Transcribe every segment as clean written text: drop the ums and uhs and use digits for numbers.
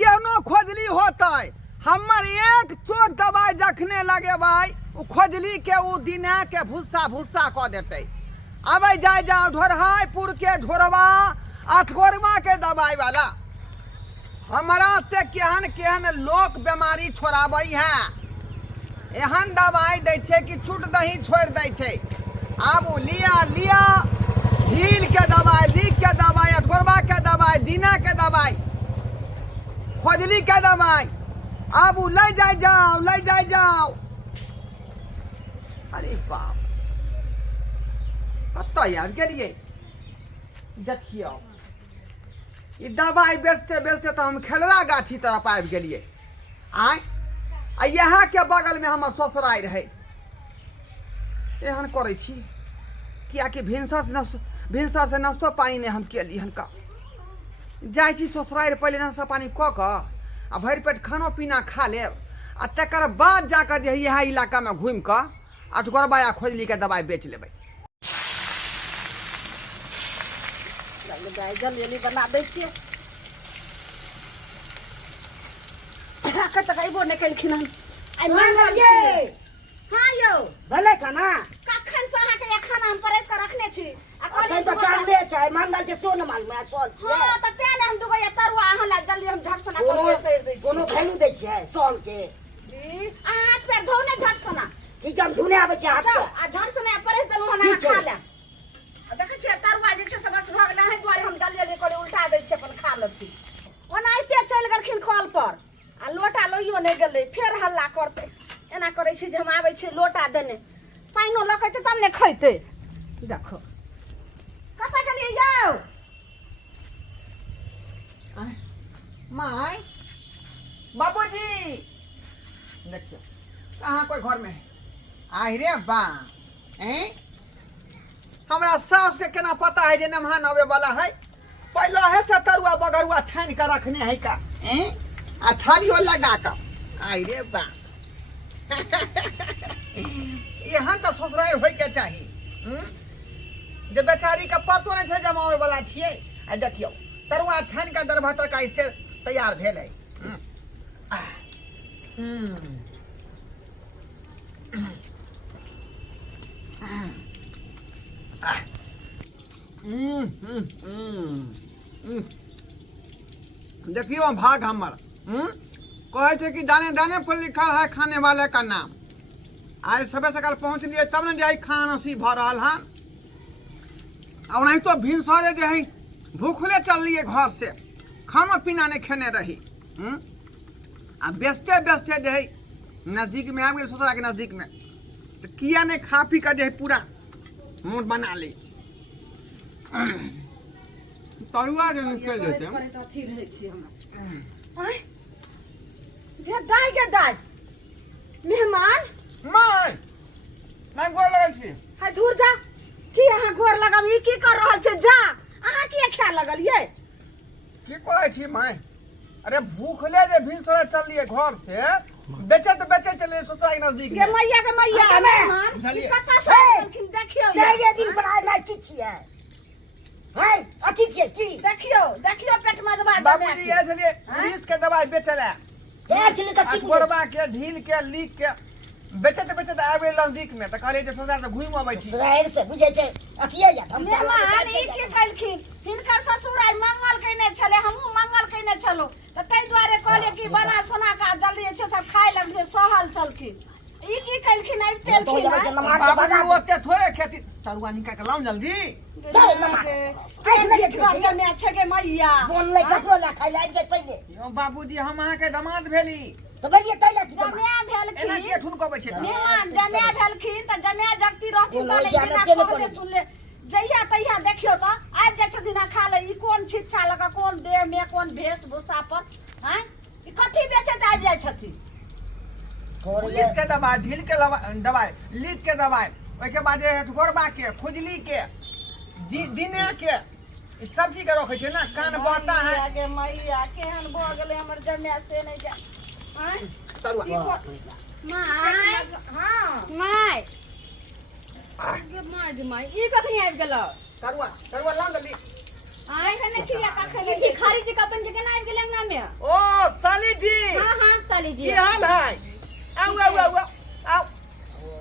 केहनो खोजली होते हमर एक चोट दवाई जखने लगे भाई खोजली के दिना के भूसा भूसा क देते अब जाए जाओ ढोरहापुर के ढोरवा अठगोरवा के दवाई वाला हमारा से केहन केहन लोक बीमारी छोड़ाबै है एहन दवाई दै छे कि चुट दही छोड़ दै छे आबू लिया लिया ढील के दवाई लीक के दवाई अठगोरवा के दवाई दीना के दवाई खोजली के दवाई आबू ले जाए जाओ अरे बाप कत आबि गेलिए देखियो ई दवाई बेचते बेचते तो हम खेलरा गाछी तरफ आबि गेलिए आय यहाँ के बगल में हमर ससुराल रहे एहन करे छी कियाकि भिनसर से नाश्तो पानी नहीं हम केली हनका जाए छी ससुराल पहले नाश्ता पानी क आ भरि पेट खानो पीना खा लेब आ तकर बाद जाकर जे यहाँ इलाका में घूम कर अठगोरवा या खोजली के दवाई बेच लेबै जल्दी बना दै छियै कतक अइबो नहि केलखिन हन आइ मंगल ये हाँ यौ भले खाना कखन से अहाँके ये खाना हम परेश कर रखने छी आ अखन तो चढ़ले छै मंगल के सोन माल में चल छियै हां त तेने हम दुगो ये तरुआ अहाँ ला जल्दी हम झट सना कर दे छी कोनो खैलू दै छियै सोल के अहाँ हाथ पैर धोने झट सना ठीक हम धुने आबै छै हाथ आ झट सना परेश देलु हन अहाँ खा ले देखै छियै तरुआ जे छै से बस भऽ गेलै है दुआरे हम जल्दी करे उल्टा दै छी अपन खा लेती ओनाहिते चलि गेलखिन कॉल पर आ लोटा लइयो नहि गेलै फेर हल्ला करते एना करै छी जे हम आबै छी लोटा देने पाइनो लकैते तब ने खैते देखो कतऽ गेलियै यौ माय बाबूजी देखियो कहाँ कोई घर में है आहि रे बा हमरा सास के केना पता है जे नमहान आवे वाला है पहले है से तरुआ बगरुआ छान के रखने है का आ थालियो लगा कर आहि रे बा यहाँ तो ससुराल होय के चाहिए जे बेचारी के पतो नहीं है जमावे वाला छिए आ देखियो तरुआ छान के दरभतर का इससे तैयार भेल है देखियो भाग हमर कहे थे कि दाने दाने पर लिखा है खाने वाले का नाम आज सबे सकाल पहुंच लिए तब न जाई खाना सी भर रहा हन और नहीं तो भिनसरे जे है भूखले चल लिए घर से खाना पीना नहीं खेने रही आ बेचते बेचते जे है नजदीक में आ गए ससुरा के नजदीक में तो किया ने खा पी कर जे है पूरा मूड बना ली तरुआ जे निकल जेते करे त अथी रहै छी हमरा आय गे दाई मेहमान माय नहीं गोर लगल छी हाय दूर जा की अहाँ घोर लगाम ई की कर रहल छै जा अहाँ की खा लगल ये की कहै छी माय अरे भूखले जे भिनसरे चल लिए घर से बेचे चले ससुरा के नजदीक गे मैया के मैया मेहमान कतऽ से आइलखिन देखियो चारिये दिन पर आइ लाइ छियै है अथी छियै की देखियो पेट में दबाई बाबूजी ये छलिए पुलिस के दवाई बेचले ए छले त की गोरबा के ढील के लीक के बेचते आबे नजदीक में त कहले जे ससुरा से घुम आबै छी शहर से बुझे छै अथिये या हम मेहमान ई की कलखिन हिनकर ससुर आई मंगल कइने छले हमहू मंगल कइने छलो त तै दुआरे कहले कि बना सोना का जल्दी छै सब खाइ लग से सहल चलखिन ई की कलखिन आई तेलखिन बाबू ओते थोड़े खेती तरुआ निकाल के लाऊ जल्दी में छै के मैया बोल ले ककरो ला खाइ लाइ के पहिले यो बाबूजी हम अहाँ के दामाद भेली तो बलिए तैला की जम्या भेलखिन एना के ठुन कहबै छै मेहमान जम्या भेलखिन त जम्या जगती रहथिन बोले बिना कहले सुन ले जइया तइया देखियो त आबि जाय छथिन खा ले ई कोन शिक्षा लगा कोन देह में कोन भेष भूषा पर हैं ई कथि बेचे त आबि जाय छथिन पुलिस के दवाई ढील के दवाई लीक के दवाई ओइ के बाद गोरबा के खुजली के दिने के सब चीज के रखे छै ना कान बता है आगे मैया केहन भ गेले हमर जम्या से नहीं जा हैं तरुआ माय हां माय माय ई कखनी आबि गेलो तरुआ लाऊ जल्दी आइ हने छिया का खेले भिखारी जी का बन के केना आबि गेलै अंगना में ओ ले लीजिए। ये हम है। आओ।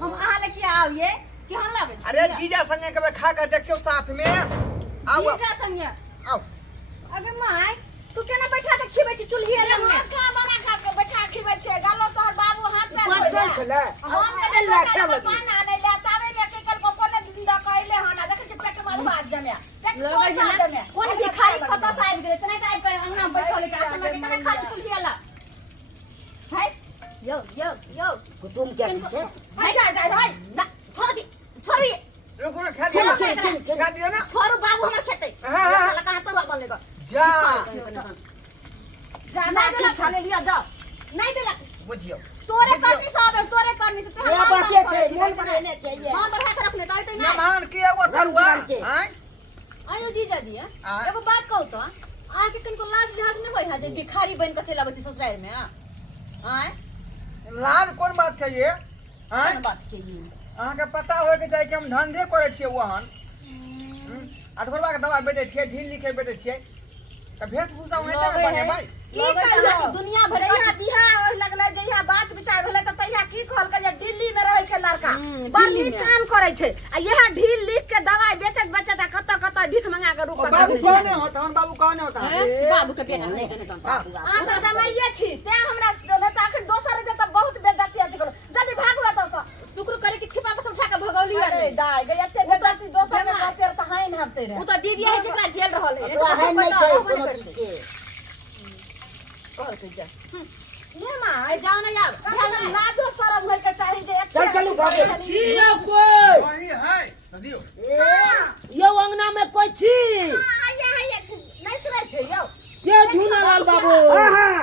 हम अहाँ लेके आओ ये कि हम लावे छी? अरे जीजा संगे कभी खा कर देखियो साथ में। आओ जीजा संगे। आओ। अगे माय तू केना बैठा के खिबै छी चुल्हिए लग में? का बना खा के बैठा खिबै छै? गालो तोहर बाबू हाथ पे पाँच साल चले हम ने ले पाना नहीं ले तावे में के कल को कोने दिन दा कहले हन देखे छ पेट में बात जमे पेट में जमे कोन भिखारी कत से आबि गेले तने आबि के अंगना बैठल के आसन के तने खाली चुल्हिए ला है यो कुटुम क्या पीछे हाय ना छोड़ी रुको ना खा दियो। खा दियो ना। छोरू बाबू हमर खेतै हाँ। कहां तो बाबा लेगा जा ना देला खाले लिया जा नहीं देला बुझियो। तोरे करनी सब तोरे करनी से ये बाते छे मन बनाने चाहिए हां बढ़ा के रखने तो ये ना मान के वो धरुआ हैं। आयो जीजा जी एगो बात कहू तो आ के किनको लाज लिहाज नहीं होय हा जे भिखारी बन के चला बची ससुराल में आय लाल कौन बात है ये? हैं? कौन बात के ये अहाँ के पता होय के चाही कि हम धंधे करे छियै वहन। अठगोरबा के दवा बेचै छियै, ढील लिखे बेचै छियै। त वेशभूषा होय त बने भाई। की कहला दुनिया भर जहिया बियाह लगले जहिया बात विचार भेले त तहिया की कहल के जे दिल्ली में रहै छै लड़का बड़ी काम करै छै आ यहां ढील लिख के दवाई बेचत बचत आ कत भीख मंगा के रूपा बाबू कौन होता? हम बाबू कौन होता? बाबू के बेटा नहीं देने तो आ त जमाइए छी ते हमरा नहीं त आखिर दोसर दे त बहुत बेइज्जती आती करो जल्दी भागवा त शुक्र करे कि छिपा पर उठा के भगौली अरे दाई गए एते बेइज्जती दोसर में करते त हाइन हते रे उ त दीदी है जेकरा झेल रहल है तो है नहीं छै कोनो चीज के कहत जा ये मां जाओ ना यार लाजो शरम होय के चाही जे चल चलू भागे छियो कोई वही है। दियो। यो अंगना में कोई छी आइए नहीं सुनै छै यो ये झूनालाल बाबू हां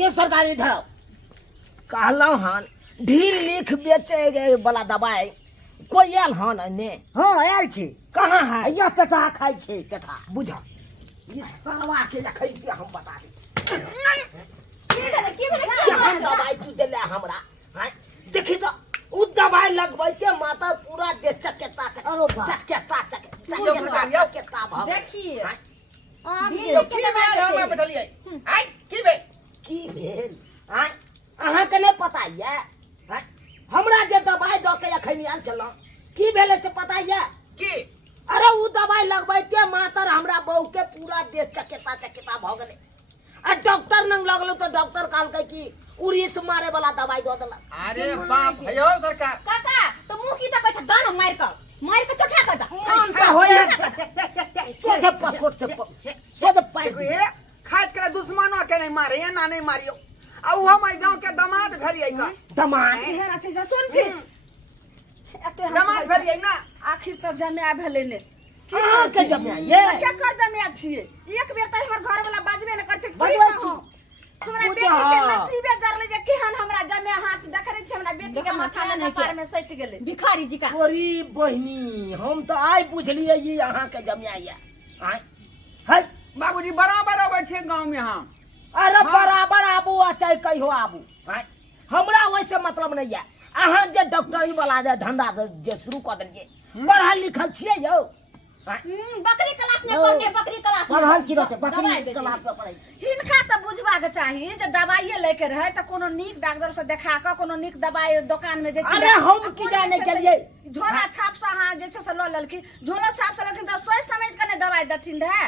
ये सरकारी धराव कहलौ हन ढील लिख बेचे गए वाला दवाई कोई आयल हन ने हां आयल छी कहाँ है या पेटा खाइ छै पेटा बुझा इस सरवा के लखई के हम बता दे की भेले कि हम दवाई तू देले हमरा हैं देखी तो उ दवाई लगबै के माता पूरा देश चकेता चकेता यो सरकार यो चकेता भाग देखिए यो की भेल हम बैठलिए? आई की भेल? की भेल हैं अहाँ के नहीं पता ये हैं हमरा जे दवाई द के अखन आयल छलौ की भेले से पता ये की? अरे उ दवाई लगबैते मातर हमरा बहू के पूरा देश चकेता भ गेलै आ डॉक्टर नंग लगलो तो डॉक्टर कहलकै कि उड़ीस मारे वाला दवाई द देलक अरे बाप भयो सरकार। काका तो मुंह की तक दान मार के चठा कर दा काम का होया सोच पासपोर्ट से सोच पाई हे खाद के दुश्मनों के नहीं मारे ये ना नहीं मारियो। आ उ हम गांव के दामाद भेलियै का। दमाद हेरा छै सुन थी एते दामाद भेलियै ना। आखिर तक जमे भेले ने कहाँ के जमे ये क्या कर जमे छिए एक बेर त हमर घर वाला बाजबे न कर छै की बजबै कहूं छी। हमरा बेटी बुझा। के नसीबे जरले जे केहन हमरा जमे हाथ देखै छै हमरा बेटी के माथा में पार में सट गेलै भिखारी जी का तोरी बहिनी हम तो आइ बुझलिए ये अहाँ के जमे ये आइ है बाबूजी बराबर अबै छै गांव में हम। अरे बराबर आबू आ चाहे कहियो आबू आइ हमरा वैसे मतलब नहीं है अहाँ जे डॉक्टरी वाला जे धंधा जे शुरू कर देलिए पढ़ल लिखल छियै यौ बकरी क्लास में पढ़ने बकरी क्लास में पढ़ल की रहते दवाई बकरी बेचै। क्लास में पढ़ै छै हिनका तऽ बुझबाक चाही जे दवाइए लेके रहे तऽ कोनो नीक डॉक्टर से देखा कऽ कोनो नीक दवाई दुकान में जे अरे हम की जाने गेलियै झोला छाप से अहाँ जे छै से लऽ लेलखिन झोला छाप से लेलखिन तऽ सोच समझ के ने दवाई देथिन रहे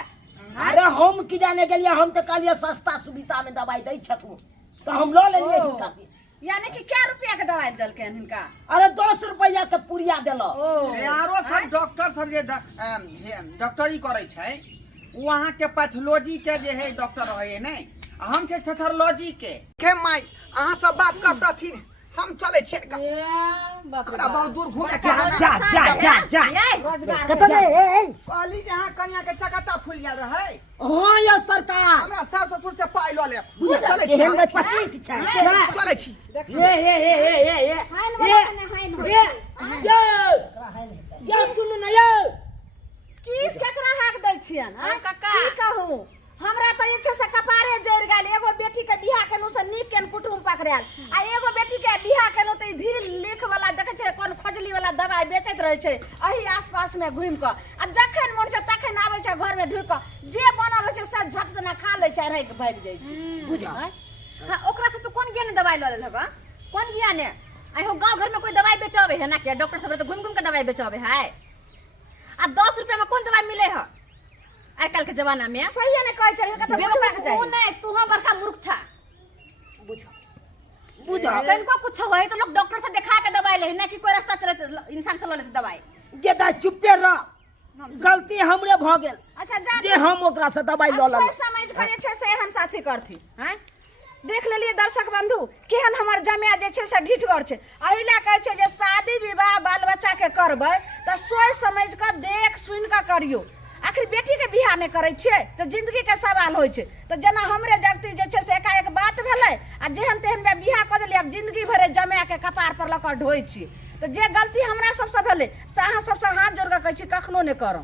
अरे हम की जाने गेलिए हम तो कहलिए सस्ता सुविधा में दवाई दै छथुन तो हम लऽ लेलिए हिनका से यानी कि क्या रुपया के दवाई देलकैन हिनका अरे 10 रुपया के पुड़िया देलक यारो सब डॉक्टर सब जे डॉक्टरी करे छै वहाँ के पैथोलॉजी के जे है डॉक्टर है नहीं हम छै थेथोलॉजी के माई अहाँ सब बात करता थी हम चले छे बाप रे हमरा बहुत दूर घूमे जा जा जा जा जा रोजगार कत ने ए कहली जहाँ कन्या के चकता खुल गेल रहे हाँ या सरकार हमरा सास ससुर से पाई लऽ ले चले छी एहन में पतित छै चले छी ये सुन न ये किस केकरा हाक दै छियन काका की कहूं हमरा त जे छै से कपारे जरि गेल एगो बेटी के बियाह केनु से नीक केन कुटुम पकड़ायल आ एगो बेटी के बियाह केनु त धीर लिख वाला देखे छै कोन खोजली वाला दवाई बेचैत रहे छै एही आसपास में घुम क आ जखन मोन छै तखन आबै छै घर में ढुक क जे बनल छै सब झट देना खा ले छै रह के भाग जाइ छै बुझा हाँ ओकरा से तू कौन ज्ञान दवाई ले लेलह ग कौन ज्ञान है आई हो गांव घर में कोई दवाई बेचावे है ना क्या डॉक्टर सब तो घूम घूम के दवाई बेचावे है आ 10 रुपया में कौन दवाई मिले है आज कल के जमाना में सही है ने कहै छै का त तू नहीं तू हम बड़का मूर्ख छा बुझो बुझो तनको कुछ होए तो लोग डॉक्टर से दिखा के दवाई ले ना कि कोई रास्ता चले इंसान चलो लेते दवाई गेदा चुप्पे रह गलती हमरे भ गेल अच्छा जा जे हम ओकरा से दवाई ल सोच लेलहुँ समझ करे छै से एहन साथी करथी हैं देख लेलिए दर्शक बंधु केहन हमर जमिया जे छै से ढिठगर छै एहि ला कहै छै जे शादी विवाह बाल बच्चा के करबै त सोच समझ के देख सुन के करियो आखिर बेटी के बियाह नहीं करे छियै तो जिंदगी के सवाल होय छै तो जना हमरे जगती जे छै से एकाएक बात भेलै आ जेहन तेहन में बियाह क देलियै अब जिंदगी भर जमाए के कपार पर लकर ढोइ छी तो जे गलती हमरा सबसे भेलै से अहाँ सबसे हाथ जोड़ के कहै छी कखनो नहीं करो।